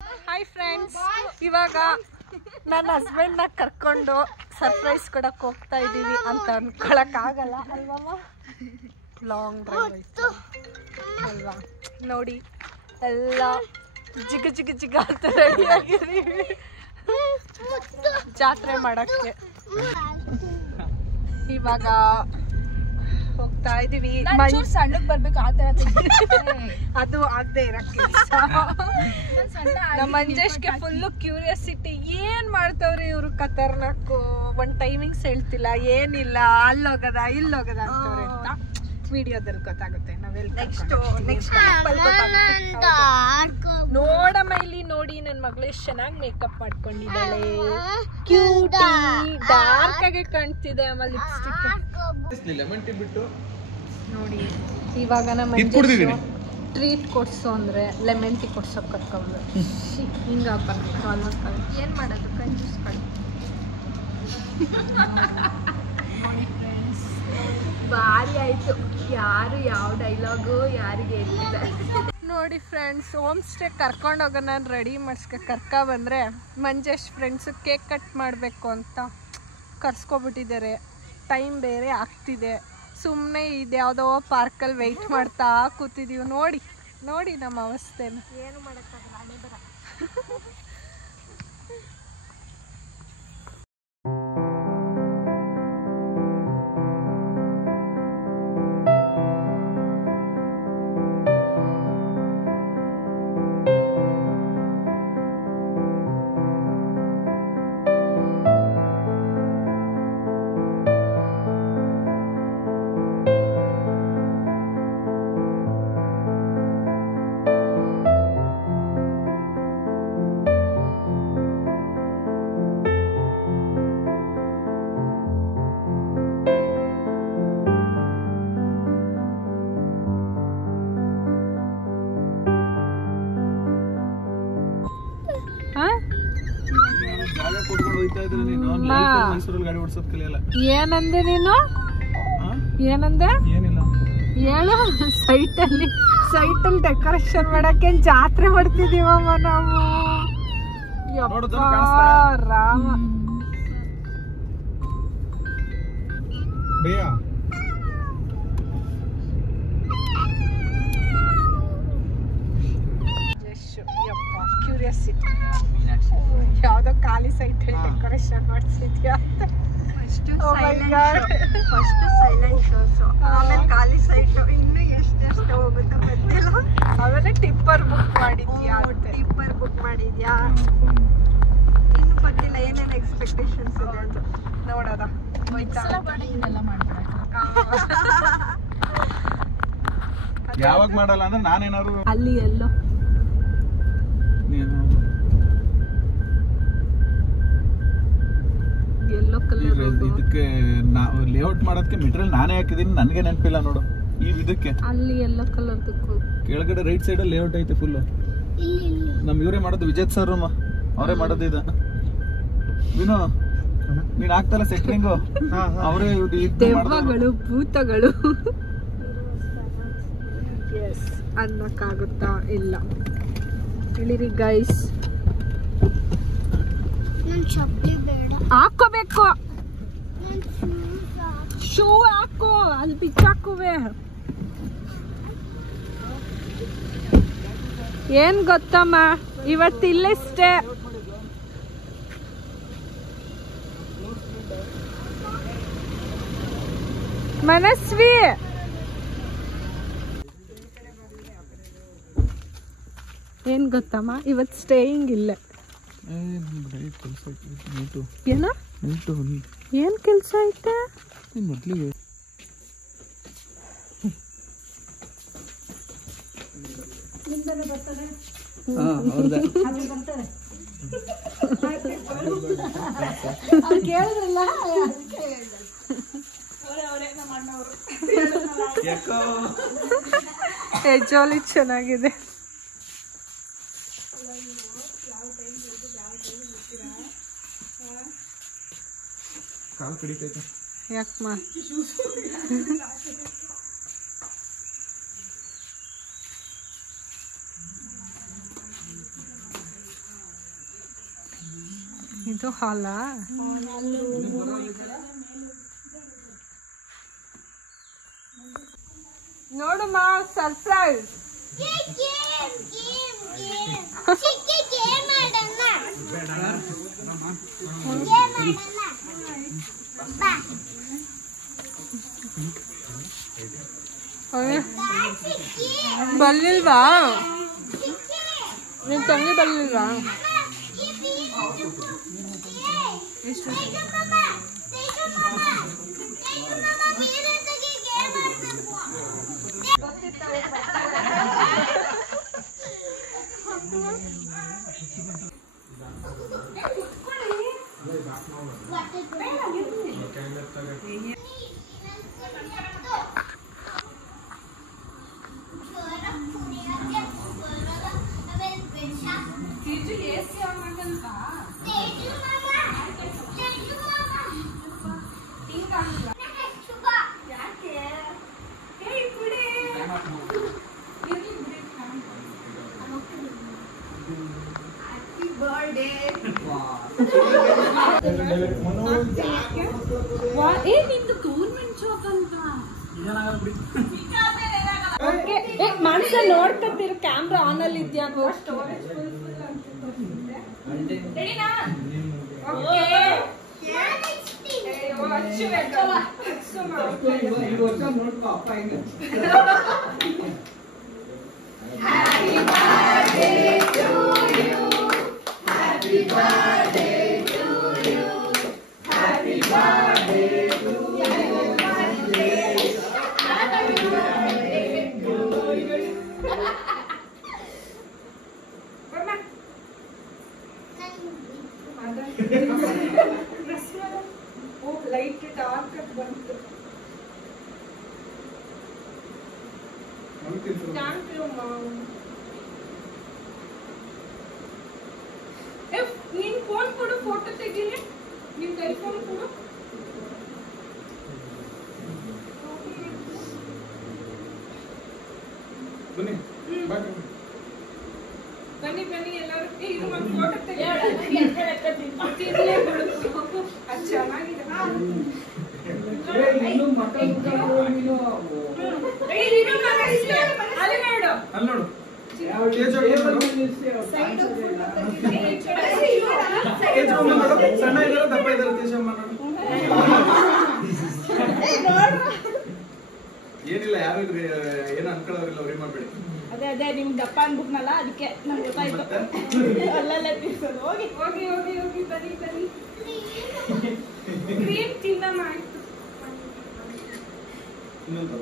Hi friends, ಇವಾಗ ನನ್ನ ಹಸ್ಬೆಂಡ್ನ ಕರ್ಕೊಂಡು ಸರ್ಪ್ರೈಸ್ ಕೊಡಕ್ಕೆ ಹೋಗ್ತಾ ಇದ್ದೀವಿ ಅಂತ ಅನ್ಕೊಳಕ್ಕಾಗಲ್ಲ ಅಲ್ವಮ್ಮ. ಲಾಂಗ್ ಡ್ರೈವ್ ಐತೆ ಅಲ್ವಾ. ನೋಡಿ ಎಲ್ಲ ಜಿಗ ಜಿಗ ಜಿಗ ಅಂತ ರೆಡಿ ಆಗಿದ್ದೀವಿ ಜಾತ್ರೆ ಮಾಡೋಕ್ಕೆ. ಇವಾಗ ಹೋಗ್ತಾ ಇದೀವಿ. ಸಣ್ಣಕ್ಕೆ ಬರ್ಬೇಕು ಆ ತರ ಅದು ಆಗದೆ ಇರಕ್ಕೆ. ನಮ್ಮ ಮಂಜೇಶ್ಗೆ ಫುಲ್ಲು ಕ್ಯೂರಿಯಾಸಿಟಿ, ಏನ್ ಮಾಡ್ತವ್ರೆ ಇವ್ರು ಖತರ್ನಾಕು. ಒಂದ್ ಟೈಮಿಂಗ್ಸ್ ಹೇಳ್ತಿಲ್ಲ, ಏನಿಲ್ಲ, ಅಲ್ಲೋಗದ ಇಲ್ಲೋಗದ ಅಂತವ್ರೆ ಅಂತ ವಿಡಿಯೋದಲ್ಲಿ ಗೊತ್ತಾಗುತ್ತೆ. ನಾವೆಲ್ಲ ನೆಕ್ಸ್ಟ್ ನೋಡಮ್ಮ ಇಲ್ಲಿ ನೋಡಿ, ನನ್ ಮಗಳು ಎಷ್ಟು ಚೆನ್ನಾಗಿ ಮೇಕಪ್ ಮಾಡ್ಕೊಂಡಿದ್ದಾಳೆ. ಕ್ಯೂಟಿ ಡಾರ್ಕ್ ಆಗಿ ಕಾಣ್ತಿದೆ. ಆಮೇಲೆ ಲಿಪ್ಸ್ಟಿಕ್ ಲೆಮನ್ ಟೀ ಬಿಟ್ಟು ನೋಡಿ. ಇವಾಗ ನಮ್ಮ ಟ್ರೀಟ್ ಕೊಡ್ಸು ಅಂದ್ರೆ ಲೆಮನ್ ಟೀ ಕೊಡ್ಸೋಕೆ ಕರ್ಕೊಂಡು ಹಿಂಗ ಬರ್ಬೇಕು. ಏನ್ ಮಾಡೋದು, ಕಂಜೂಸ್ಕೊಂಡು ಭಾರಿ ಆಯ್ತು. ಯಾರು ಯಾವ ಡೈಲಾಗು ಯಾರಿಗೆ ಹೇಳ್ತಿದ್ದಾರೆ ನೋಡಿ ಫ್ರೆಂಡ್ಸ್. ಹೋಮ್ ಸ್ಟೇ ಕರ್ಕೊಂಡೋಗ ನಾನು ರೆಡಿ ಮಾಡಿಸ್ಕೆ ಬಂದರೆ ಮಂಜೇಶ್ ಫ್ರೆಂಡ್ಸು ಕೇಕ್ ಕಟ್ ಮಾಡಬೇಕು ಅಂತ ಕರ್ಸ್ಕೊಬಿಟ್ಟಿದ್ದಾರೆ. ಟೈಮ್ ಬೇರೆ ಆಗ್ತಿದೆ. ಸುಮ್ಮನೆ ಇದ್ಯಾವುದೋ ಪಾರ್ಕಲ್ಲಿ ವೆಯ್ಟ್ ಮಾಡ್ತಾ ಕೂತಿದ್ದೀವಿ. ನೋಡಿ ನೋಡಿ ನಮ್ಮ ಅವಸ್ಥೆನ. ಏನು ಮಾಡೋಕ್ಕಾಗಲ್ಲ, ಹಣೆ ಬರ. ಏನಂದೆ ನೀನು? ಏನಂದೆ ಹೇಳು. ಸೈಟಲ್ಲಿ ಡೆಕೋರೇಷನ್ ಮಾಡಕ್ಕೆ ಜಾತ್ರೆ ಮಾಡ್ತಿದೀವಮ್ಮ ನಾವು. ರಾಮ ಕ್ಯೂರಿಯಾಸಿಟಿ, ಯಾವ್ದೋ ಖಾಲಿ ಸೈಟಲ್ಲಿ ಡೆಕೋರೇಷನ್ ಮಾಡಿಸಿದ್ಯಾ ಅಂತ. ಫಸ್ಟ್ ಸೈಲೆಂಟ್ ಶೋಸ್, ಆಮೇಲೆ ಖಾಲಿ ಸೈಟ್, ಇನ್ನು ಎಷ್ಟು ಹೋಗುತ್ತೋ ಗೊತ್ತಿಲ್ಲ. ಆಮೇಲೆ ಟಿಪ್ಪರ್ ಬುಕ್ ಮಾಡಿದ್ಯಾ? ಟಿಪ್ಪರ್ ಬುಕ್ ಮಾಡಿದ್ಯಾ? ಇನ್ನು ಗೊತ್ತಿಲ್ಲ ಏನೇನು ಎಕ್ಸ್ಪೆಕ್ಟೇಷನ್ಸ್ ಇದೆ ಅಂತ ನೋಡೋದ. ಯಾವಾಗ ಮಾಡಲ್ಲ ಅಂದ್ರೆ ನಾನೇನಾದ್ರು ಅಲ್ಲಿ ಎಲ್ಲೋ ಎಲ್ಲೋ ಕಲರ್ ಇದಕ್ಕೆ ಲೇಔಟ್ ಮಾಡೋದಕ್ಕೆ ಮೆಟೀರಿಯಲ್ ನಾನೇ ಹಾಕಿದೀನಿ, ನನಗೆ ನೆನಪಿಲ್ಲ ನೋಡು. ಈ ಇದಕ್ಕೆ ಅಲ್ಲಿ ಎಲ್ಲೋ ಕಲರ್ ಕೆಳಗಡೆ ರೈಟ್ ಸೈಡ್ ಅಲ್ಲಿ ಲೇಔಟ್ ಐತೆ ಫುಲ್. ನಮ್ ಇವರೇ ಮಾಡೋದು, ವಿಜಯ್ ಸರ್ ಅವರೇ ಮಾಡೋದು ಇದು. ವಿನೋ ನೀನ್ ಆಗ್ತಲ್ಲ ಸೆಟ್ರಿಂಗು, ಅವರೇ ದೆವ್ವಗಳು ಭೂತಗಳು ಅನ್ನಕ್ಕಾಗುತ್ತಾ ಇಲ್ಲ. ಹೇಳಿರಿ ಗೈಸ್. ಹಾಕೋಬೇಕು, ಶೂ ಹಾಕೋ, ಅಲ್ಲಿ ಬಿಚ್ಚಾಕುವೆ. ಏನ್ ಗೊತ್ತಮ್ಮ, ಇವತ್ತಿಲ್ಲಷ್ಟೇ ಮನಸ್ವಿ. ಏನ್ ಗೊತ್ತಮ್ಮ, ಇವತ್ತು ಸ್ಟೇಯಿಂಗ್ ಇಲ್ಲ. ಏನ ಏನ್ ಕೆಲ್ಸ ಐತೆ ಮೊದ್ಲಿಗೆ? ಕೇಳಿದ್ರಲ್ಲ, ಜೋಲಿ ಚೆನ್ನಾಗಿದೆ. ಕಾಲು ಕಡಿತೈತೆ ಯಾಕಮ್ಮ? ಇದು ಹಾಲಾ? ನೋಡು ಮಾ, ಸರ್ಪ್ರೈಸ್. ಬರ್ಲಿಲ್ವಾ? ನಿನ್ ತಂಗಿ ಬರ್ಲಿಲ್ವಾ? ಎಷ್ಟು ಮನ್ಸ ನೋಡ್ಕೊತೀರ ಕ್ಯಾಮ್ರಾ ಆನ್ ಅಲ್ಲಿ ಇದ್ಯಾ? ಲೈಟ್ ಡಾರ್ಕ್ ಬಂತು. Thank you mom. ನಿನ್ ಫೋನ್ ಕೊಡು, ಫೋಟೋ ತೆಗೀನಿ. ನಿನ್ ಐಫೋನ್ ಕೊಡು. ಬನ್ನಿ ಬನ್ನಿ ಎಲ್ಲರೂ. ಇದು ಒಂದು ಫೋಟೋ ತೆಗಿ. ಅದು ಚೆನ್ನಾಗಿದೆ. ಏನಿಲ್ಲ, ಯಾರು ಏನು ಅನ್ಕೊಳ್ಳೋರಿಲ್ಲ, ಅವ್ರಿಗೆ ಮಾಡ್ಬೇಡಿ. ಅದೇ ನಿಮ್ ದಪ್ಪ ಅನ್ಬಿಟ್ನಲ್ಲ, ಅದಕ್ಕೆ ನಂಗೆ ಗೊತ್ತಾಯ್ತು. ಅಲ್ಲಲ್ಲೇ ತಿರ್ಸೋದು. ಹೋಗಿ ಹೋಗಿ ಹೋಗಿ ಹೋಗಿ ಬನ್ನಿ ಬನ್ನಿ. ಕ್ರೀಮ್ ತಿಂದ ಆಯ್ತು. ಇನ್ನೊಂದು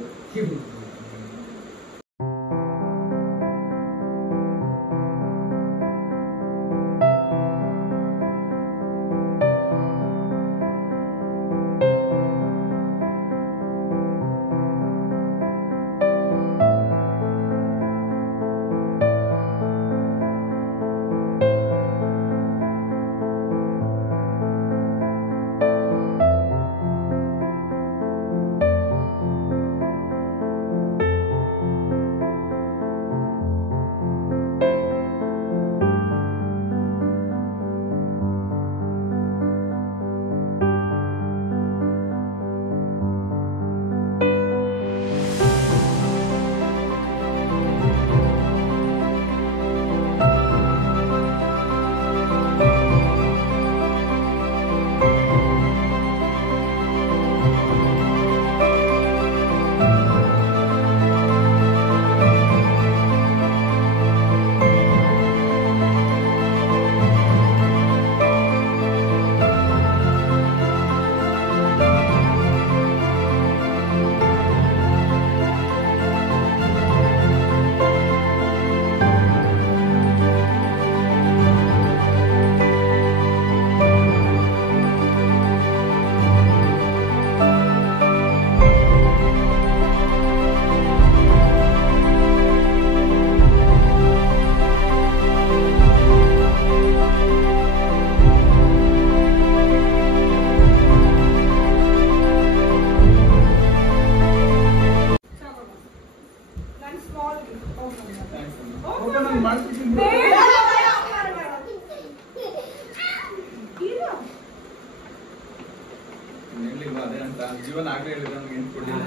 ಕೊಟ್ಟಿಲ್ವಾ ಅದೇ ಅಂತ ಜೀವನ ಆಗ್ಲೇ ಹೇಳಿದ್ರೆ ನಮ್ಗೆ ಏನು ಕೊಟ್ಟಿಲ್ಲ.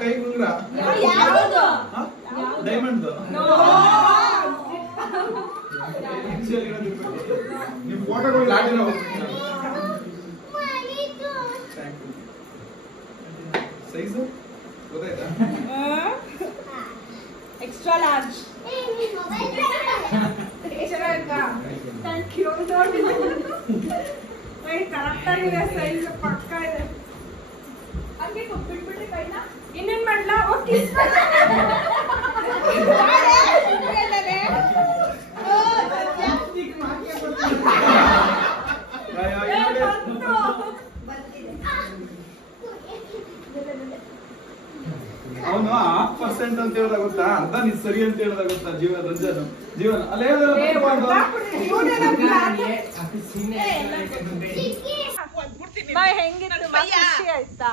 ಕೈ ಉಂಗ್ರ ಡೈಮಂಡ್ ನಿಮ್ ಫೋಟೋಗಳು ಲಾಟಿನ ಸೈಜು ಗೊತ್ತಾಯ್ತಾ? Extra large. Thank you. Correct ಆಗಿದೆ ಸೈಜ್ ಪಕ್ಕ ಇದೆ. ಹಂಗೆ ಬಿಟ್ಬಿಟ್ರಿ ಕೈನ ಇನ್ನೇನ್ ಮಾಡ್ಲಾ? ಓಕೆ ಅವನು 1% ಅಂತ ಹೇಳ್ದ ಗೊತ್ತಾ, ಅರ್ಧ ನೀನ್ ಸರಿ ಅಂತ ಹೇಳ್ದ ಗೊತ್ತಾ? ಜೀವನ ಅಲ್ಲೇ ಹೆಂಗಿತ್ತು? ಖುಷಿ ಆಯ್ತಾ?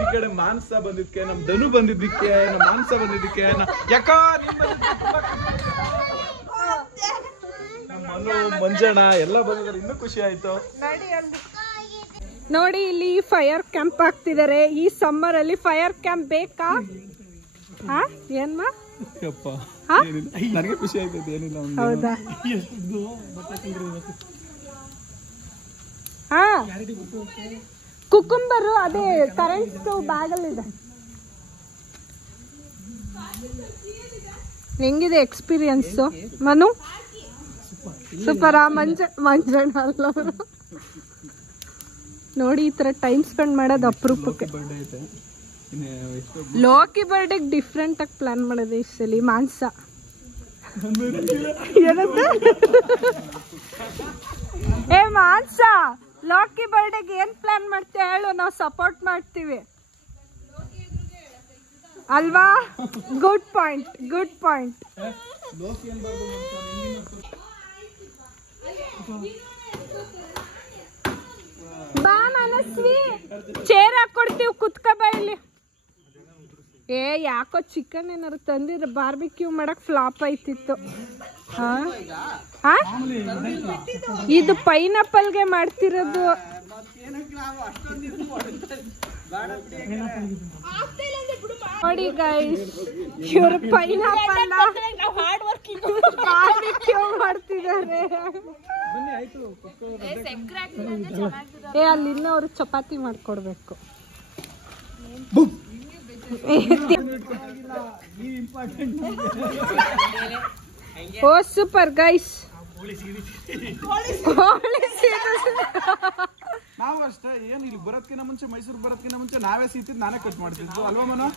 ಈ ಕಡೆ ಮಾನಸ ಬಂದಿದ್ಕೆ, ನಮ್ ಧನು ಬಂದಿದ್ದಕ್ಕೆ, ನಮ್ ಮಾನಸ ಬಂದಿದ್ದಕ್ಕೆ, ಯಾಕೋ ನಮ್ಮ ಮನು ಮಂಜಣ್ಣ ಎಲ್ಲ ಬಂದಿದ್ದಾರೆ, ಇನ್ನೂ ಖುಷಿ ಆಯ್ತು. ನೋಡಿ ಇಲ್ಲಿ ಫೈರ್ ಕ್ಯಾಂಪ್ ಆಗ್ತಿದ್ದಾರೆ. ಈ ಸಮ್ಮರ್ ಅಲ್ಲಿ ಫೈರ್ ಕ್ಯಾಂಪ್ ಬೇಕಾ? ಏನ್ಮಾ? ನನಗೆ ಖುಷಿ ಆಯ್ತದೆ, ಏನಿಲ್ಲ. ಹೌದಾ? ಹಾ, ಕುಕುಂಬರು ಅದೇ ಕರೆಂಟ್ ಬ್ಯಾಗಲ್ಲಿದೆ. ಹೆಂಗಿದೆ ಎಕ್ಸ್ಪೀರಿಯನ್ಸ್ ಮನು? ಸೂಪರ್. ಮಂಜಣ್ಣ ಅಲ್ಲವರು ನೋಡಿ, ಈ ತರ ಟೈಮ್ ಸ್ಪೆಂಡ್ ಮಾಡೋದು ಅಪರೂಪಕ್ಕೆ. ಲೋಕಿ ಬರ್ಡೇಗೆ ಡಿಫ್ರೆಂಟ್ ಆಗಿ ಪ್ಲಾನ್ ಮಾಡೋದು ಈ ಸಲ. ಮಾಂಸ ಏ ಮಾಂಸ, ಲೋಕಿ ಬರ್ಡೇಗೆ ಏನ್ ಪ್ಲಾನ್ ಮಾಡ್ತೀಯ ಹೇಳು, ನಾವು ಸಪೋರ್ಟ್ ಮಾಡ್ತೀವಿ ಅಲ್ವಾ? Good point, good point. ಬಾ ಮನಸ್ವಿ, ಚೇರ್ ಹಾಕೊಡ್ತೀವಿ, ಕುತ್ಕ ಬಾ ಇಲ್ಲಿ. ಏ ಯಾಕೋ ಚಿಕನ್ ಏನಾರು ತಂದಿದ್ರೆ ಬಾರ್ಬಿಕ್ಯೂ ಮಾಡಕ್ ಫ್ಲಾಪ್ ಆಯ್ತಿತ್ತು. ಇದು ಪೈನಾಪಲ್ಗೆ ಮಾಡ್ತಿರೋದು. ನೋಡಿ ಗೈಸ್, ಇವರು ಪೈನಾಪಲ್ ಬಾರ್ಬಿಕ್ಯೂ ಮಾಡ್ತಿದ್ದಾರೆ. ಏ ಅಲ್ಲಿ ಇನ್ನವರು ಚಪಾತಿ ಮಾಡ್ಕೊಡ್ಬೇಕು. ಓ ಸೂಪರ್ ಗೈಸ್. ನಾವು ಅಷ್ಟೇ, ಏನು ಇಲ್ಲಿ ಬರೋದ್ಕಿಂತ ಮುಂಚೆ, ಮೈಸೂರು ಬರೋದ್ಕಿಂತ ಮುಂಚೆ ನಾವೇ ಸೀತಿದ್ ನಾನೇ ಕಟ್ ಮಾಡ್ತಿದ್ವು ಅಲ್ವಾ ಮನು?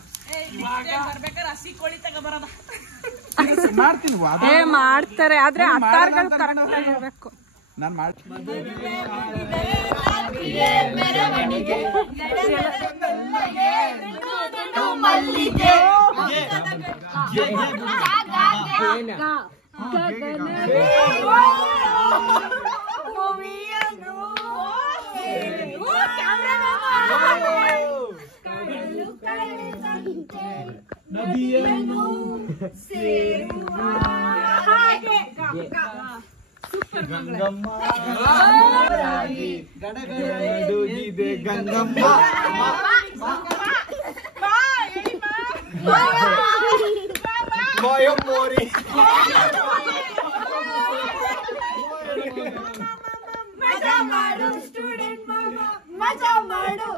ಮಾಡ್ತೀನಿ, ಮಾಡ್ತಾರೆ, ಆದ್ರೆ ಅತ್ತಾರ್ಗಳು ಕರೆಕ್ಟ್ ಆಗಿರ್ಬೇಕು. ನಾನು ನದಿಯನ್ನು ಸೇರುವ ಹಾಗೆ ಗಂಗಮ್ಮ ಗಡಗಡೆ ಗಂಗಮ್ಮ ಮೋರಿ ಮಜಾ ಮಾಡು ಸ್ಟೂಡೆಂಟ್ ಮಾಮ, ಮಜಾ ಮಾಡು.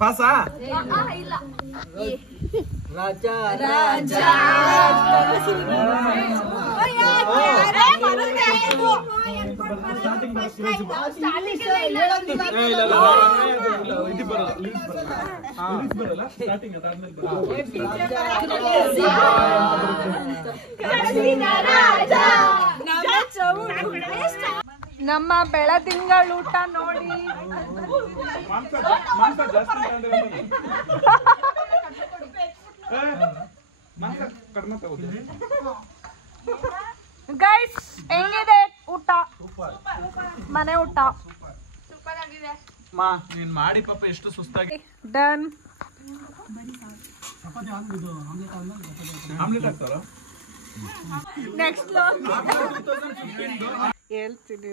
ಪಾಸಾ? ರಾಜ ರಾಜ ನಮ್ಮ ಬೆಳದಿಂಗಳ ಊಟ ನೋಡಿ ಮಾಂಸ ಜಾಸ್ತಿ ಮಾಂಸ ಕಡಿಮೆ ತಗೋತೀನಿ. ಗೈಸ್ ಹೆಂಗಿದೆ ಊಟ? ಮನೆ ಊಟ ಮಾ ನೀನ್ ಮಾಡಿ ಪಾಪ ಎಷ್ಟು ಸುಸ್ತಾಗಿ. ಡನ್. ಆಮ್ಲೆಟ್ ಹಾಕ್ತಾರ ನೆಕ್ಸ್ಟ್ ಹೇಳ್ತೀನಿ.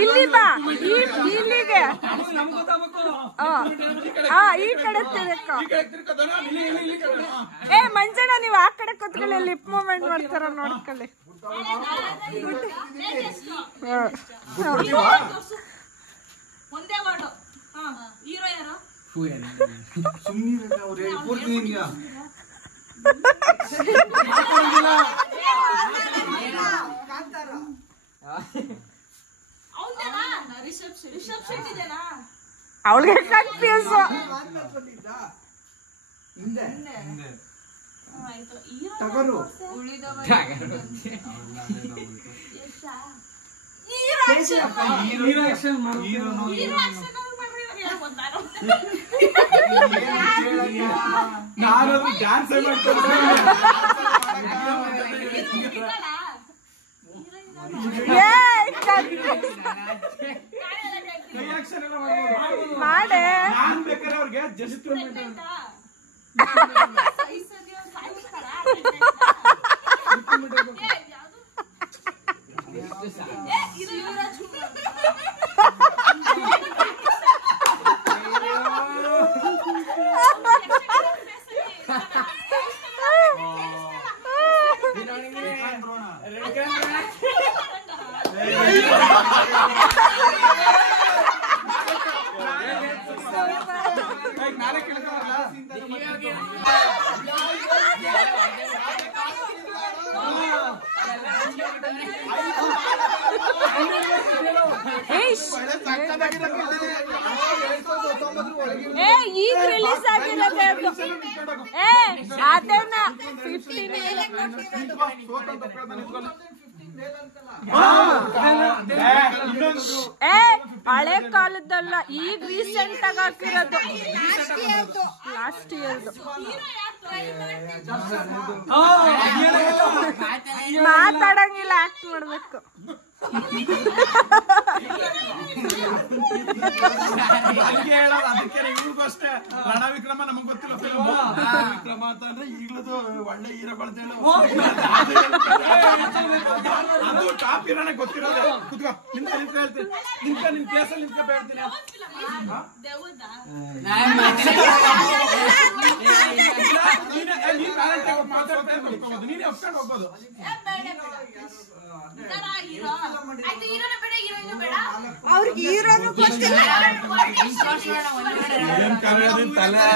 ಇಲ್ಲಿ ಬಾ, ಇಲ್ಲಿಗೆ ಈ ಕಡೆ ತಿರ್ಕೊ. ಏ ಮಂಜಣ್ಣ ನೀವು ಆ ಕಡೆ ಕೂತ್ಕೊಳ್ಳಿ, ಲಿಪ್ ಮೂಮೆಂಟ್ ಮಾಡ್ತಾರ ನೋಡ್ಕೊಳ್ಳಿ. ಒಂದೇ ವಾರ್ಡು. ಹೀರೋ ಯಾರು? ಅವಳಿಗೆ ಕನ್ಫ್ಯೂಸ್. ನಾನಾದ್ರೂ ಡ್ಯಾನ್ಸ್ ಮಾಡೆ ನಾನ್ ಬೇಕಾದ್ರೆ ಅವ್ರಿಗೆ ಜಸ್ಟ್ ನಾಳೆ ಈಗ ರಿಲೀಸ್ ಆಗಿರೋದು ಅದನ್ನ 15 ಹಳೆ ಕಾಲದಲ್ಲ, ಈಗ ರೀಸೆಂಟ್ ಆಗಿ ಹಾಕಿರೋದು, ಲಾಸ್ಟ್ ಇಯರ್ದು. ಮಾತಾಡಂಗಿಲ್ಲ, ಆಕ್ಟ್ ಮಾಡ್ಬೇಕು. ಅದಕ್ಕೆ ಇವ್ರಿಗೂ ಅಷ್ಟೇ ರಣವಿಕ್ರಮ ನಮಗ್ ಗೊತ್ತಿಲ್ಲ. ಫಿಲ್ಮ್ ವಿಕ್ರಮ ಅಂತ ಅಂದ್ರೆ ಈಗ್ಲದು ಒಳ್ಳೆ ಹೀರೋಗಳದ್ದೇನು ಅದು ಟಾಪ್ ಹೀರೋನೇ ಗೊತ್ತಿರೋದು. ಕುತ್ಕೋ ನಿಂತ ಹೇಳ್ತೀನಿ, ನಿನ್ ಪ್ಲೇಸ್ ಅಲ್ಲಿ ನಿಂತ್ಕೊ ಹೇಳ್ತೀನಿ. ಮಾತಾಡ್ತಾ ಇರ್ಬೋದು, ನೀನೇ ಒಪ್ಕೊಂಡು ಹೋಗ್ಬೋದು. ಅವ್ರಿಗೆ ಹೀರೋನು ಗೊತ್ತಿಲ್ಲ. ತಲೆ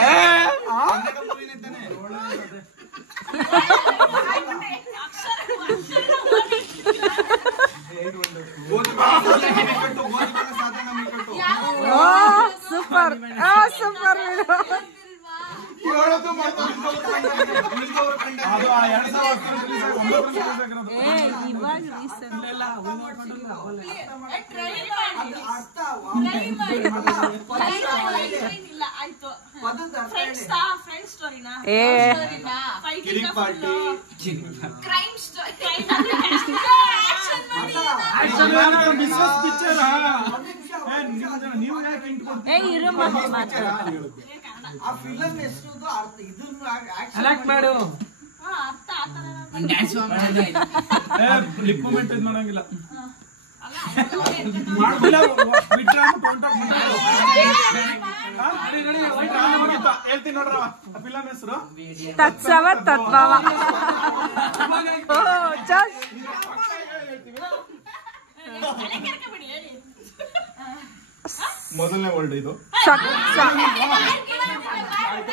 ಸೂಪರ್ ಸೂಪರ್. ಇವಾಗ ರೀಸೆಂಟ್ ಲಿಪ್ ಮೂಮೆಂಟ್ ಇದು ಮಾಡಂಗಿಲ್ಲ. ಹೇಳ್ತೀನಿ ನೋಡ್ರವ ಫಿಲಂ ಹೆಸರು ತತ್ಸವ ತದ್ಭವ. ಮೊದಲನೇ ವರ್ಡ್ ಇದು.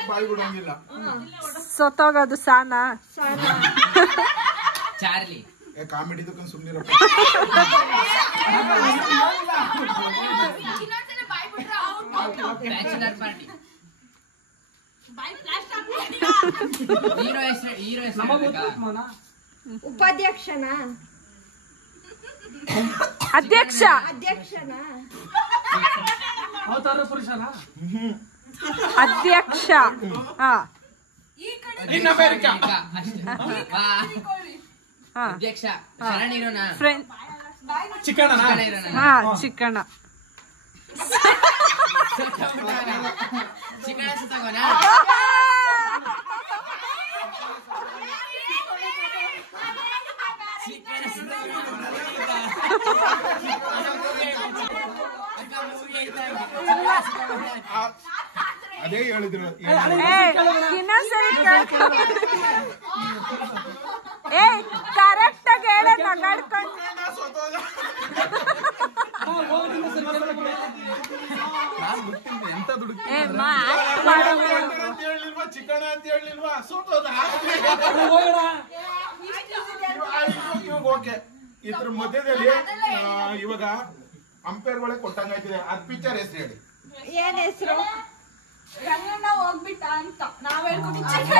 ಬಾಯಿ ಬಿಡಂಗಿಲ್ಲ. ಸೊತ್ತೋಗೋದು ಸಾನಾ? ಚಾರ್ಲಿ ಕಾಮಿಡಿ ಸುಮ್ಮನೆ ಬ್ಯಾಚುಲರ್ ಪಾರ್ಟಿ. ಹೀರೋ ಹೆಸರು ಉಪಾಧ್ಯಕ್ಷನಾ? ಅಧ್ಯಕ್ಷ ಅವತಾರ ಪುರುಷನ ಅಧ್ಯಕ್ಷ ಹಾ ಅಧ್ಯಕ್ಷ ಶರಣಿರೋಣ ಫ್ರೆಂಡ್ ಚಿಕಣ ಹಾ ಚಿಕ್ಕಣ್ಣ ಚಿಕಣ ಸುತ್ತಾಗೋಣ ಅದೇ ಹೇಳಿದ್ರು ಇನ್ನೊಂದ್ಸರಿ ಏಯ್ ಕರೆಕ್ಟ್ ಆಗಿ ಹೇಳ ನಗಾಡ್ಕೊಂಡು ಎಂತ ದುಡುಕಿ ಚಿಕಣ ಅಂತ ಹೇಳಿಲ್ವಾ ಸೋತೋದ ಇವಾಗ ಓಕೆ ಇದ್ರ ಮಧ್ಯದಲ್ಲಿ ಇವಾಗ ಅಂಪೈರ್ಗಳೇ ಕೊಟ್ಟಂಗಾಯ್ತಿದೆ ಅದ್ ಪಿಕ್ಚರ್ ಹೆಸರು ಹೇಳಿ. ಏನ್ ಹೆಸರು? ರಂಗಣ್ಣ ಹೋಗ್ಬಿಟ್ಟ ಅಂತ ನಾವ್ ಹೇಳ್ಕೊಟ್ಟಿದ್ವಿ.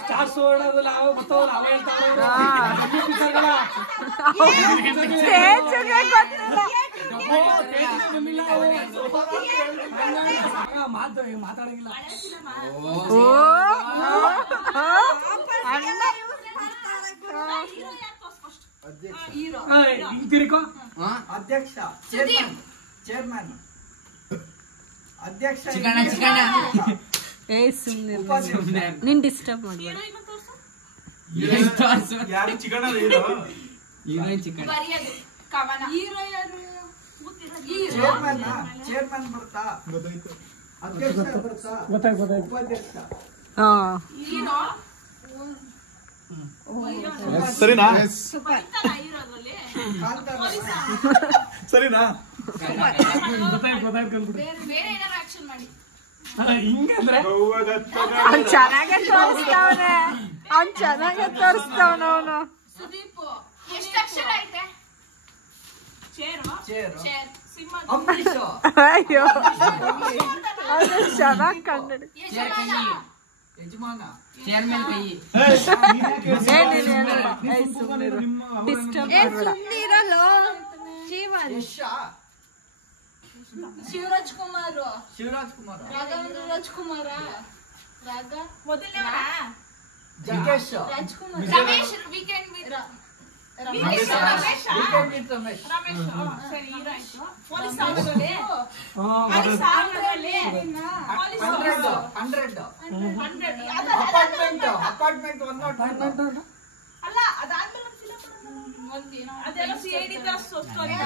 ಸ್ಟಾರ್ಸ್ ಓಡೋದು ನಾವು ಗೊತ್ತವಲ್ಲ ಅವ ಹೇಳ್ತಾವ ಮಾತಾಡಂಗಿಲ್ಲ ಹಿಂತಿರಿಕೋ ಅಧ್ಯಕ್ಷ ಚೇರ್ಮನ್ ಅಧ್ಯಕ್ಷ ಚಿಕಣ ಚಿಕಣ ಏ ಸುಮ್ಮನೆ ನಿನ್ ಡಿಸ್ಟರ್ಬ್ ಮಾಡ್ಬೇಡ ಯಾರು ಚಿಕಣ ಹೀರೋಯಿನ್ ಚಿಕಣ ಚೇರ್ಮನ್ ಬರ್ತಾ ಅಧ್ಯಕ್ಷ ಬರ್ತಾ ಉಪಾಧ್ಯಕ್ಷ ಹಾ ಸರಿನಾ ಕಾಂತಾರ ಸರಿನಾ ಹಿಂಗಂದ್ರೆ ಅವ್ನ್ ಚೆನ್ನಾಗೆ ತೋರಿಸ್ತಾವನೆ ಅವನು ಚೇರು ಅಂಬರೀಷ್ ಅಯ್ಯೋ ಅದು ಚೆನ್ನಾಗಿ ಕಂಡು ಚೇರ್ ಕೈ ಯಜಮಾನ ಚೇರ್ ಮೇಲೆ ಕೈ ಡಿಸ್ಟರ್ಬ್ ಮಾಡ್ಬೇಡ Yash Shivaraj Kumar Shivaraj Kumar Raghavendra Rajkumar Jaggesh Rajkumar Ramesh weekend with Ramesh weekend with Ramesh ಸರಿ ಹೀರೋ ಆಯ್ತು ಪೊಲೀಸ್ ಆಗೋದಲ್ಲಿ ಪೊಲೀಸ್ ಆಗೋದಲ್ಲಿ 100 ಅಪಾರ್ಟ್ಮೆಂಟ್ 101 ಅಲ್ಲ ಅದಾದ್ಮೇಲೆ ಒಂದು ಫಿಲಂ ಒಂದೇನೋ ಅದೆಲ್ಲ ಸಿಐಡಿ ತರ ಸ್ಟೋರಿ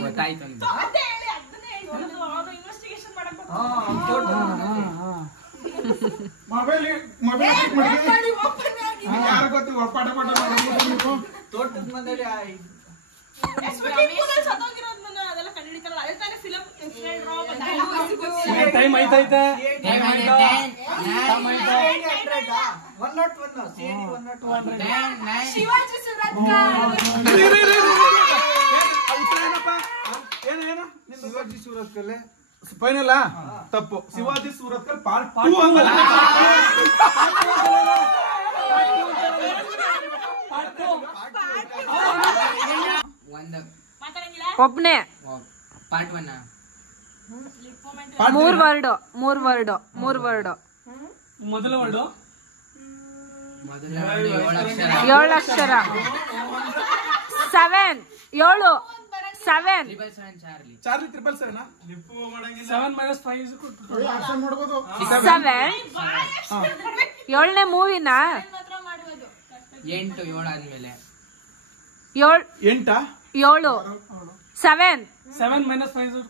ಗೊತ್ತಾಯ್ತು ಅದೇ ಹೇಳಿ ಅದನ್ನೇ ಹೇಳಿ ಅದು ಇನ್ವೆಸ್ಟಿಗೇಷನ್ ಮಾಡಕ್ ಮೊಬೈಲ್ ಯಾರು ಗೊತ್ತು ಒಪ್ಪಾಟ ಪಾಠ ಮಾಡೋದು ತೋಟದ ಮನೆಯಲ್ಲಿ ಅದೆಲ್ಲ ಕಂಡಿಡಿತಾರಲ್ಲ ಅದೇ ತಾನೇ ಫಿಲಂ ಟೈಮ್ ಆಯ್ತೈತೆ ಶಿವಾಜಿ ಸುರತ್ಕಲ್ ಏನು ಶಿವಾಜಿ ಸೂರತ್ಕಲ್ ಫೈನಲ್ ತಪ್ಪು ಶಿವಾಜಿ ಸೂರತ್ಕಲ್ ಪಾರ್ಟ್ 2 ಅಂತ ಒಂದು ಒಬ್ನೇ ಪಾರ್ಟ್ 1 ಮೂರ್ ವರ್ಡ್ ಮೊದಲ ವರ್ಡು ಮೊದಲ 7 ಅಕ್ಷರ 7 ಚಾರ್ಲಿ 777 7 - 5 ಆಕ್ಷನ್ ಮಾಡ್ಬೋದು 7 ಏಳನೇ ಮೂವಿನ 8 7 ಆದ್ಮೇಲೆ 8 7 7 7 - 5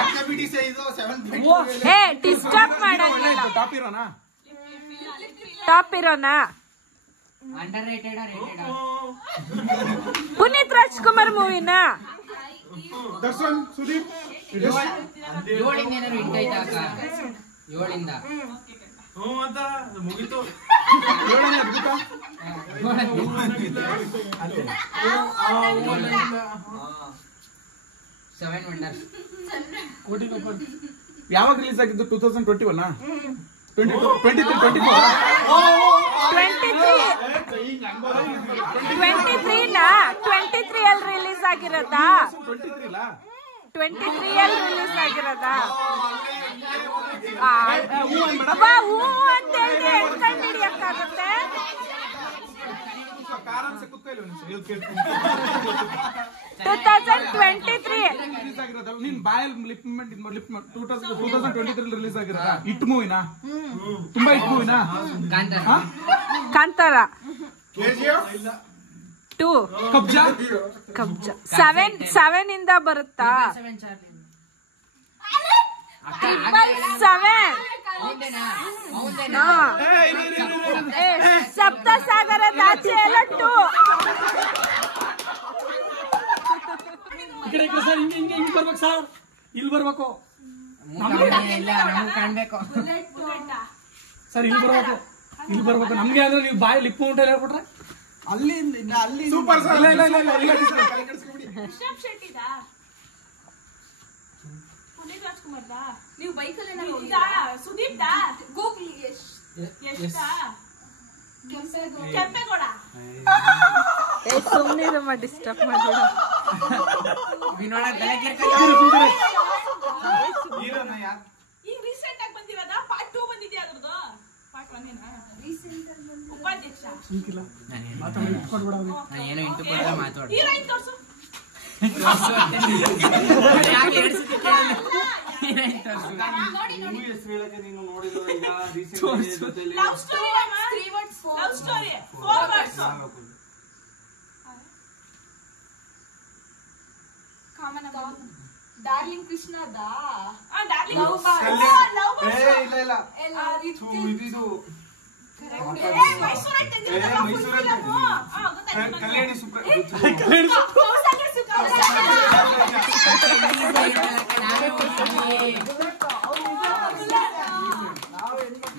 ಆಕ್ಟಿವಿಟೀಸ್ ಇದು 7 ಏ ಡಿಸ್ಟರ್ಬ್ ಮಾಡಂಗಿಲ್ಲ ಟಾಪ್ ಇರೋನಾ underrated rated Puneeth Rajkumar ಮೂವಿನ ದರ್ಶನ್ ಸುದೀಪ್ 7 ಇಂದ ಏನಾದ್ರು ಹಿಟ್ ಆಯ್ತಾ ಅಕ್ಕ 7 ಇಂದ ಅಂತ ಮುಗಿತು 7 ವಂಡರ್ಸ್. ಯಾವಾಗ ರಿಲೀಸ್ ಆಗಿದ್ದು? 2021 22 23 24 23 ಅಲ್ಲಿ ರಿಲೀಸ್ ಆಗಿರೋದಾ? 23 ಅಲ್ಲಿ ರಿಲೀಸ್ ಆಗಿರೋದಾ? ಹೂ ಅಂತ ಹೇಳಿ ಎತ್ಕೊಂಡು ಹಿಡಿಯಕ್ಕಾಗುತ್ತೆ? 2023 ನೀನ್ ಬಾಯಲ್ಲಿ ಲಿಪ್ 2023 ರಿಲೀಸ್ ಆಗಿರೋದ ಹಿಟ್ ಮೂವಿನಾ? ತುಂಬಾ ಹಿಟ್ ಮೂವಿನಾ? ಕಾಂತಾರ KGF 2 ಕಬ್ಜಾ 7 ಇಂದ ಬರುತ್ತಾ? 7 ಸಪ್ತ ಸಾಗರದ ಆಚೆ ಎಲ್ಲ 2. ಈ ಕಡೆ ಸರ್ ಹಿಂಗೆ ಬರ್ಬೇಕು ಸರ್, ಇಲ್ಲಿ ಬರ್ಬೇಕು ಕಾಣ್ಬೇಕು ಸರ್, ಇಲ್ಲಿ ಬರ್ಬೇಕು ನಮ್ಗೆ. ಅಂದ್ರೆ ನೀವು ಬಾಯಿ ಲಿಪ್ ಮೌಂಟ್ ಹೇಳ್ಬಿಟ್ರೆ ಅಲ್ಲಿ ಸೂಪರ್ ಸರ್. ರಿಷಬ್ ಶೆಟ್ಟಿದಾ? ಪುನೀತ್ ರಾಜ್ಕುಮಾರ್ದಾ? ನೀವು ಬೈಕಲ್ಲಿ ಸುದೀಪ್ ಗೂಗ್ಲಿ ಎಷ್ಟಾ? ಕೆಂಪೇಗೌಡ ಸುಮ್ಮನೆ ಡಿಸ್ಟರ್ಬ್ ಮಾಡಬೇಡ. ವಿನೋದ ಈಗ ರೀಸೆಂಟ್ ಆಗಿ ಬಂದಿರೋದಾ? ಪಾರ್ಟ್ 2 ಬಂದಿದ್ಯಾ ಅದ್ರದ್ದು? ಪಾರ್ಟ್ 1 ಏನ ರೀಸೆಂಟ್ ಆಗಿ ಬಂದಿರೋದು? ಉಪಾಧ್ಯಕ್ಷ ಏನೋ ಇಂಟು ಕೊಡಲ್ಲ ಮಾತಾಡು. ಹೀರೋಯಿನ್ ತೋರ್ಸು. Love story love story 4 words. Darling ಕೃಷ್ಣದಾ? ಡಾರ್ಲಿಂಗ್ ಇಲ್ಲ ಕಲ್ಯಾಣಿ ಸೂಪರ್.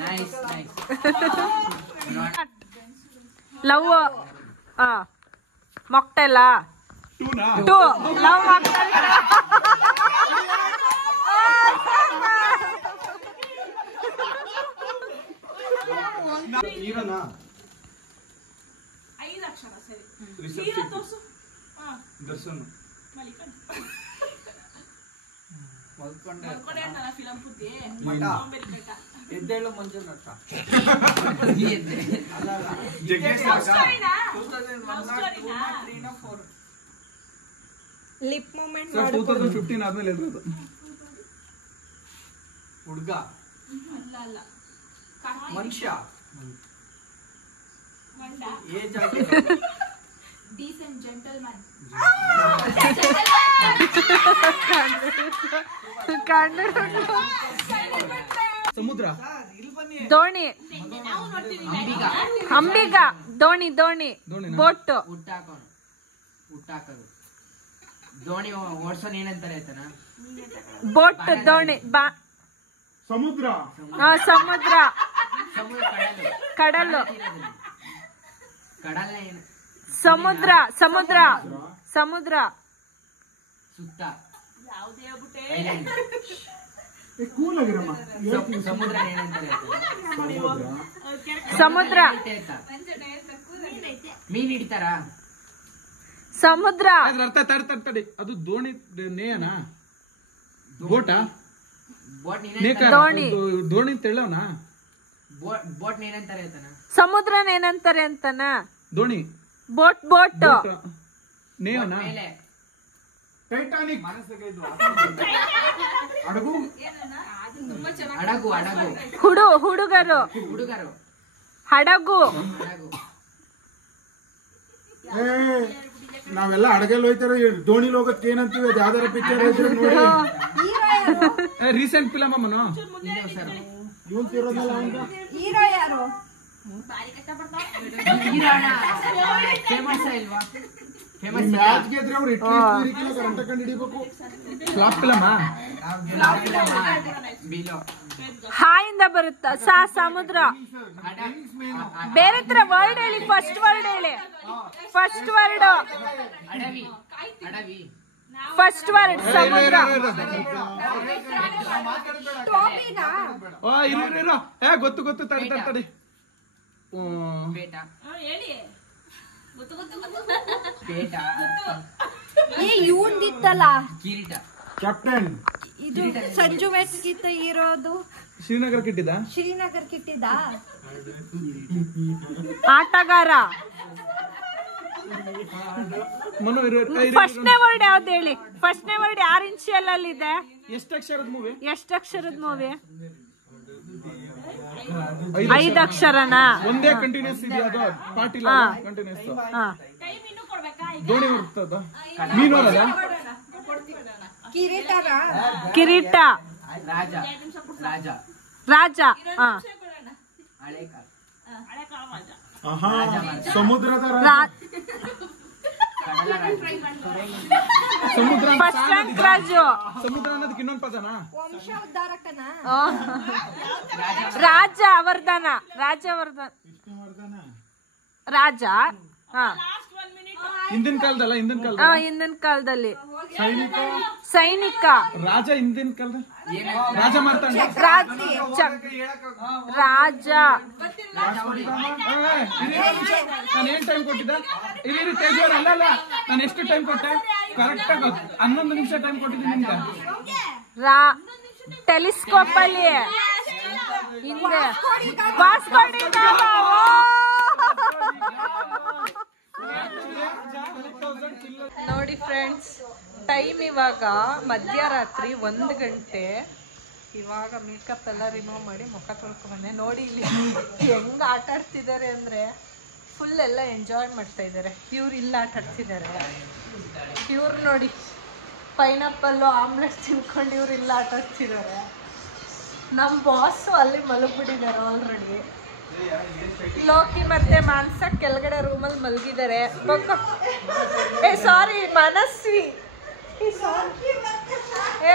ನೈಸ್ ಲವ್ ಮೊಕ್ಟೆಲ್ಲ 2 ಲವ್ ಮೊಕ್ಟೆಲ್. ಹೀರೋನಾ? 5 ಅಕ್ಷರ ಸರಿ. ಹೀರೋ ತೋರ್ಸು. ದರ್ಶನ್. ಮಲ್ಕೊಂಡೆ ಅಂತಾನ ಫಿಲಂ ಪುದ್ದಿ. ಎದ್ದೇಳು ಮಂಜುನಾಥ. ಜಗ್ಗೇಶ್ ಲವ್ ಸ್ಟೋರಿನಾ? 2001 ಲಿಪ್ ಮೂಮೆಂಟ್ 2015 ಆದ್ಮೇಲೆ ಇರೋದು. ಹುಡುಗ ಅಲ್ಲ ಮನುಷ್ಯ ಮಂಡ ಏಜ್ ಆಗಿರೋ ಡೀಸೆಂಟ್ ಜೆಂಟಲ್ಮನ್. ಸಮುದ್ರ ದೋಣಿ ಅಂಬಿಗ ದೋಣಿ ಬೋಟ್ ಹುಟ್ಟಾಕೋದು ದೋಣಿ ಓಡ್ಸೋನ್ ಏನಂತಾರೆ ಆಯ್ತಾನ? ಬೋಟ್ ದೋಣಿ ಸಮುದ್ರ ಸಮುದ್ರ ಕಡಲು ಕಡಲ ಏನು? ಸಮುದ್ರ ಸುತ್ತ ಯಾವುದೇ ಹೇಳ್ಬಿಟ್ಟೆ. ಐಲ್ಯಾಂಡ್. ಕೂಲ್ ಆಗಿರಮ್ಮ. ಸಮುದ್ರ ಏನಂತಾರೆ ಸಮುದ್ರ ಮೀನ್ ಹಿಡಿತಾರ? ಸಮುದ್ರ ಅದ್ರ ಅರ್ಥ ತಡಿ ಅದು ದೋಣಿ ನೇಯನಾ? ಬೋಟಾ? ದೋಣಿ ದೋಣಿ ಅಂತ ಹೇಳೋಣ. ಬೋಟ್ ಏನಂತಾರೆ ಆಯ್ತಾನ? ಸಮುದ್ರನ ಏನಂತಾರೆ ಅಂತನ? ದೋಣಿ ಬೋಟ್ ನೇಯನಾ? ಮೇಲೆ ಟೈಟಾನಿಕ್. ಹಡಗು. ಹಡಗು ಹುಡುಗರು ಹಡಗು ನಾವೆಲ್ಲ ಹಡಗಲ್ಲಿ ಹೋಯ್ತಾರ, ದೋಣಿಲಿ ಹೋಗಕ್ಕೆ ಏನಂತೀವಿ? ಅದು ಯಾವ್ದಾರ ಪಿಕ್ಚರ್ ಇದ್ರೆ ನೋಡಿ. ರೀಸೆಂಟ್ ಫಿಲಮ್ ಅಮ್ಮನು ಇವನ್ ತಿರೋದಲ್ಲ ಅಂತ. ಹೀರೋ ಯಾರು? ಫೇಮಸ್ ಇಲ್ವಾ? ಫೇಮಸ್ ಮ್ಯಾಚ್ ಗೆದ್ರೆ ಅವ್ರು ಇಟ್ಲಿ ಕರೆಂಟ್ ಕಂಡು ಹಿಡಿಬೇಕು. ಫ್ಲಾಪ್ ಫಿಲಮ್ ಬಿಲೋ ಹಾಯಿಂದ ಬರುತ್ತಾ? ಸಮುದ್ರ. ಬೇರೆ ತರ ವರ್ಡ್ ಹೇಳಿ. ಫಸ್ಟ್ ವರ್ಡ್ ಅಡವಿ ಫಸ್ಟ್ ವರ್ಡ್ ಸಮುದ್ರ. ಇರೋ ಗೊತ್ತು ತಡಿ ಬೇಟ ಹೇಳಿ ಗೊತ್ತು ಬೇಟ ಇವಂದಿತ್ತಲ್ಲ ಕಿರೀಟ ಕ್ಯಾಪ್ಟನ್ ಇದು ಸಂಜು ವೆಸ್ಟ್ ಗೀತ ಇರೋದು ಶ್ರೀನಗರ ಕಿಟ್ಟಿದ ಶ್ರೀನಗರ್ ಕಿಟ್ಟಿದ ಆಟಗಾರ. ಮನು ಫಸ್ಟ್ನೇ ವರ್ಡ್ ಯಾವ್ದು ಹೇಳಿ? ಫಸ್ಟ್ನೇ ವರ್ಡ್ ಯಾರು ಇನ್ಶಿಯಲ್ ಅಲ್ಲಿ ಇದೆ? ಎಷ್ಟು ಅಕ್ಷರದ ಮೂವಿ? ಎಷ್ಟು ಅಕ್ಷರದ ಮೂವಿ? 5 ಅಕ್ಷರನಾ? ಒಂದೇ ಕಂಟಿನ್ಯೂಸ್ ಇದೆಯಾ ಅದು? ಪಾಟಿಲ್ ಕಂಟಿನ್ಯೂಸ್. ಟೈಮ್ ಇನ್ನೂ ಕೊಡ್ಬೇಕಾ? ದೋಣಿ ಹೊರಡ್ತದ ಮೀನು ಅದ ಕಿರೀಟರ ಕಿರೀಟ. ರಾಜ ರಾಜ ರಾಜ. ಹಳೆ ಕಾಲ ಹಳೆ ಕಾಲ ರಾಜ. ಆಹಾ ಸಮುದ್ರದ ರಾಜ. ಕಡಲ ರಾಜ ಸಮುದ್ರ ಫಸ್ಟ್ ರ್ಯಾಂಕ್ ರಾಜು. ಸಮುದ್ರ ಅನ್ನೋದಕ್ಕೆ ಇನ್ನೊಂದು ಪದನಾ? ವಂಶ ಉದ್ಧಾರಕನ ರಾಜವರ್ಧನ. ರಾಜವರ್ಧನ ರಾಜ. ಹಿಂದಿನ ಕಾಲದಲ್ಲ? ಹಿಂದಿನ ಕಾಲದಲ್ಲಿ ಸೈನಿಕ. ರಾಜ ಹಿಂದಿನ ಕಾಲದ ರಾಜ ಮಾರ್ತಾಂಡ. ರಾಜ. ನಾನು ಏನ್ ಟೈಮ್ ಕೊಟ್ಟಿದ್ದ? ಇಲ್ಲಿ ತೇಜೋರ್ ಅಲ್ಲ ನಾನು ಎಷ್ಟು ಟೈಮ್ ಕೊಟ್ಟೆ? ಕರೆಕ್ಟ್ ಆಗಿ 11 ನಿಮಿಷ ಟೈಮ್ ಕೊಟ್ಟಿದ್ದೀನಿ ನಿಮ್ಗೆ. ಟೆಲಿಸ್ಕೋಪ್ ಅಲ್ಲಿ ಹಿಂದೆ ಬಾಸ್ಕೊಂಡಿದ್ದಾವ. ನೋಡಿ ಫ್ರೆಂಡ್ಸ್, ಟೈಮ್ ಇವಾಗ ಮಧ್ಯರಾತ್ರಿ 1 ಗಂಟೆ. ಇವಾಗ ಮೇಕಪ್ ಎಲ್ಲ ರಿಮೂವ್ ಮಾಡಿ ಮುಖ ತೊಳ್ಕೊಂಡೆ. ನೋಡಿ ಇಲ್ಲಿ ಹೆಂಗ್ ಆಟ ಆಡ್ತಿದ್ದಾರೆ ಅಂದ್ರೆ ಫುಲ್ ಎಲ್ಲ ಎಂಜಾಯ್ ಮಾಡ್ತಾ ಇದ್ದಾರೆ. ಇವ್ರು ಇಲ್ಲ ಆಟ ಆಡ್ತಿದ್ದಾರೆ. ಇವ್ರು ನೋಡಿ ಪೈನಾಪಲ್ಲು ಆಮ್ಲೆಟ್ ತಿನ್ಕೊಂಡು ಇವ್ರು ಇಲ್ಲ ಆಟ ಆಡ್ತಿದ್ದಾರೆ. ನಮ್ಮ ಬಾಸು ಅಲ್ಲಿ ಮಲಗ್ಬಿಟ್ಟಿದ್ದಾರೆ ಆಲ್ರೆಡಿ. ಲೋಕಿ ಮತ್ತೆ ಮಾನ್ಸ ಕೆಳಗಡೆ ರೂಮಲ್ಲಿ ಮಲಗಿದ್ದಾರೆ. ಸಾರಿ ಮನಸ್ವಿ.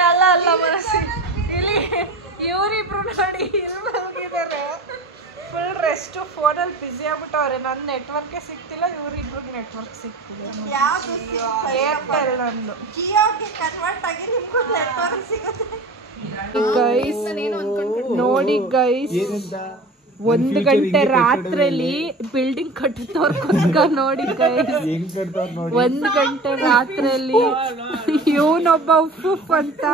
ಅಲ್ಲ ಮನಸ್ವಿ. ಇಲ್ಲಿ ಇವರಿಬ್ರು ನೋಡಿ ಇಲ್ಲಿ ಮಲಗಿದ್ದಾರೆ. Full rest. ಫೋನಲ್ಲಿ ಬ್ಯುಸಿ ಆಗ್ಬಿಟ್ಟವ್ರೆ. ನನ್ನ ನೆಟ್ವರ್ಕೇ ಸಿಗ್ತಿಲ್ಲ, ಇವರಿಬ್ರಿಗೆ ನೆಟ್ವರ್ಕ್ ಸಿಗ್ತಿದೆ. ಏರ್ಟೆಲ್ ನಂದು. ಜಿಯೋಗೆ ಕನ್ವರ್ಟ್ ಆಗಿ ನಿಮ್ಗೂ ನೆಟ್ವರ್ಕ್ ಸಿಗುತ್ತೆ. ಗೈಸ್ ನೋಡಿ ಗೈಸ್, 1 ಗಂಟೆ ರಾತ್ರಿಯಲ್ಲಿ ಬಿಲ್ಡಿಂಗ್ ಕಟ್ಟುತ್ತವ್ರ ಕುತ್ಕ ನೋಡಿ ಗೈಸ್. 1 ಗಂಟೆ ರಾತ್ರಿಯಲ್ಲಿ ಇವನೊಬ್ಬ ಉಫ್ ಅಂತ.